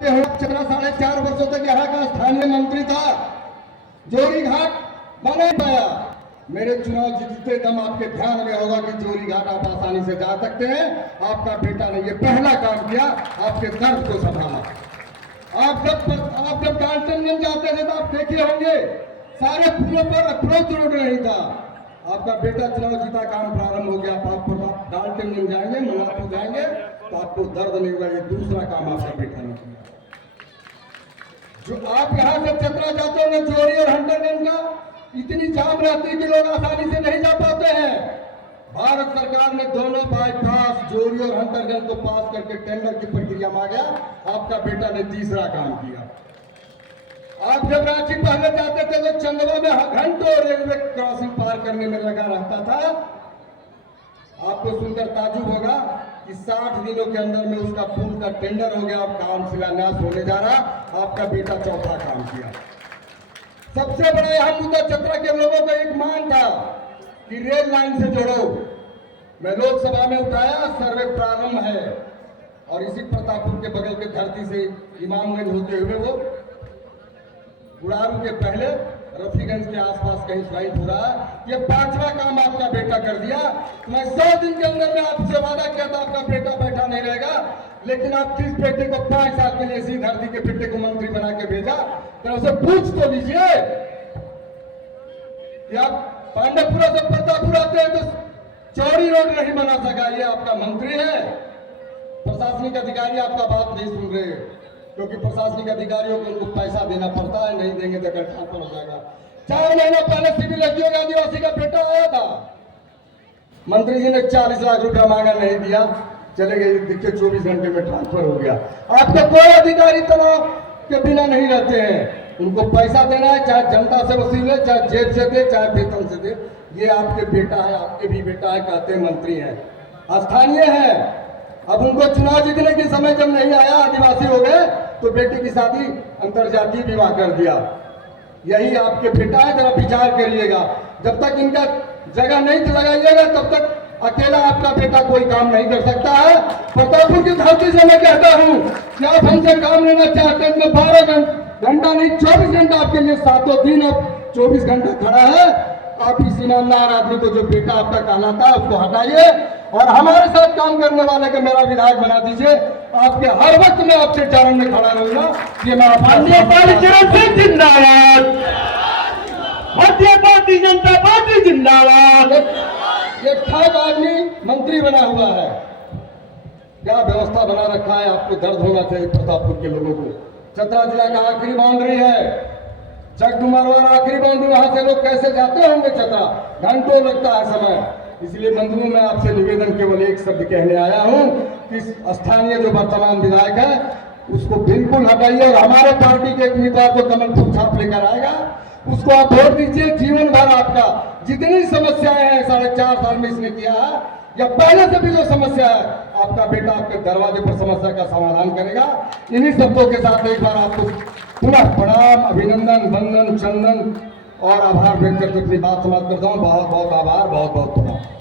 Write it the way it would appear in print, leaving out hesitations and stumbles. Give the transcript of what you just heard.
चला 4.5 वर्षों तक यहाँ का स्थानीय मंत्री था, जोरी घाट बना नहीं पाया। मेरे चुनाव जीतते दम आपके ध्यान में होगा कि जोरी घाट आप आसानी से जा सकते हैं। आपका बेटा ने ये पहला काम किया, आपके दर्द को संभाला। आप जब डाल्टनगंज जाते थे तो आप देखे होंगे सारे पुलों पर अप्रोच रोड नहीं था। आपका बेटा चुनाव जीता, काम प्रारंभ हो गया। आप डाल्टनगंज जाएंगे, मलापुर जाएंगे तो आपको दर्द नहीं होगा। ये दूसरा काम आपका बेटा ने किया। जो आप यहां से चतरा जाते हो ना, जोरी और हंटरगंज का इतनी जाम रहती है कि लोग आसानी से नहीं जा पाते हैं। भारत सरकार ने दोनों बाईपास जोरी और हंटरगंज को पास करके टेंडर की प्रक्रिया में आ गया। आपका बेटा ने तीसरा काम किया। आप जब रांची पहले जाते थे तो चंदवा में घंटों रेलवे क्रॉसिंग पार करने में लगा रहता था। आपको सुनकर ताजुब होगा कि 60 दिनों के अंदर में उसका पुल का टेंडर हो गया, अब काम शिलान्यास होने जा रहा। आपका बेटा चौथा काम किया। सबसे बड़ा यह मुद्दा चतरा के लोगों का एक मांग था कि रेल लाइन से जोड़ो। मैं लोकसभा में उठाया, सर्वे प्रारंभ है और इसी प्रतापपुर के बगल के धरती से इमामगंज होते हुए वो गुड़ारू के पहले रफीगंज के आसपास कहीं फ्लाइट हो रहा है। ये 5वां काम आपका बेटा कर दिया। मैं 100 दिन के अंदर में आपसे वादा किया था आपका बेटा बैठा नहीं रहेगा, लेकिन आप जिस बेटे को 5 साल के लिए इसी धरती के बेटे को मंत्री बना के भेजा, तो उसे पूछ तो लीजिए कि आप पांडेपुरा से प्रतापपुर आते हैं तो चौड़ी रोड नहीं बना सका। ये आपका मंत्री है। प्रशासनिक अधिकारी आपका बात नहीं सुन रहे, क्योंकि प्रशासनिक अधिकारियों को उनको पैसा देना पड़ता है, नहीं देंगे तो ट्रांसफर हो जाएगा। 4 महीना पहले सिविल एसडीओ आदिवासी का बेटा आया था, मंत्री जी ने 40 लाख रुपया मांगा, नहीं दिया, चले गए। देखिए 24 घंटे में ट्रांसफर हो गया। आपके कोई अधिकारी तनाव के बिना नहीं रहते हैं। उनको पैसा देना है, चाहे जनता से वसूले, चाहे जेब से दे, चाहे वेतन से दे। ये आपके बेटा है, आपके भी बेटा है, कहते मंत्री है, स्थानीय है। अब उनको चुनाव जीतने के समय जब नहीं आया, आदिवासी हो गए, तो बेटे की शादी अंतरजातीय विवाह कर दिया। यही आपके बेटा है, जरा विचार करिएगा। जब तक इनका जगह नहीं लगाइएगा तब तक अकेला आपका बेटा कोई काम नहीं कर सकता है। प्रतापपुर की धरती से मैं कहता हूं कि आप हमसे काम लेना चाहते हैं तो 12 घंटा नहीं, 24 घंटा आपके लिए, 7 दिन अब 24 घंटा खड़ा है। आप इस ईमानदार आदमी को, जो बेटा आपका कहलाता है, उसको हटाइए और हमारे साथ काम करने वाले को मेरा विधायक बना दीजिए। आपके हर वक्त में आपके चरण में खड़ा रहूंगा। ये मेरा भारतीय जिंदाबाद, भारतीय भारतीय जनता पार्टी जिंदाबाद। ये ठाक आदमी मंत्री बना हुआ है, क्या व्यवस्था बना रखा है। आपको दर्द होना चाहिए प्रतापपुर के लोगों को। चतरा जिला का आखिरी बाउंड्री है, चकडुमारवार आखिरी बाउंड्री। वहां से लोग कैसे जाते होंगे चतरा, घंटों लगता है समय। इसलिए बंधुओं में आपसे निवेदन केवल एक शब्द कहने आया हूं कि स्थानीय जो वर्तमान विधायक है उसको बिल्कुल हटाइए और हमारे पार्टी के उम्मीदवार को कमल फूल छाप लेकर आएगा, उसको आप वोट दीजिए। जीवन भर आपका जितनी समस्याएं हैं 4.5 साल में इसने किया है, या पहले से भी जो समस्या है, आपका बेटा आपके दरवाजे पर समस्या का समाधान करेगा। इन्हीं शब्दों के साथ एक बार आपको पुनः प्रणाम, अभिनंदन, वंदन, चंदन और आभार व्यक्त करके अपनी बात समाप्त करता हूँ। बहुत बहुत आभार, बहुत बहुत प्रणाम।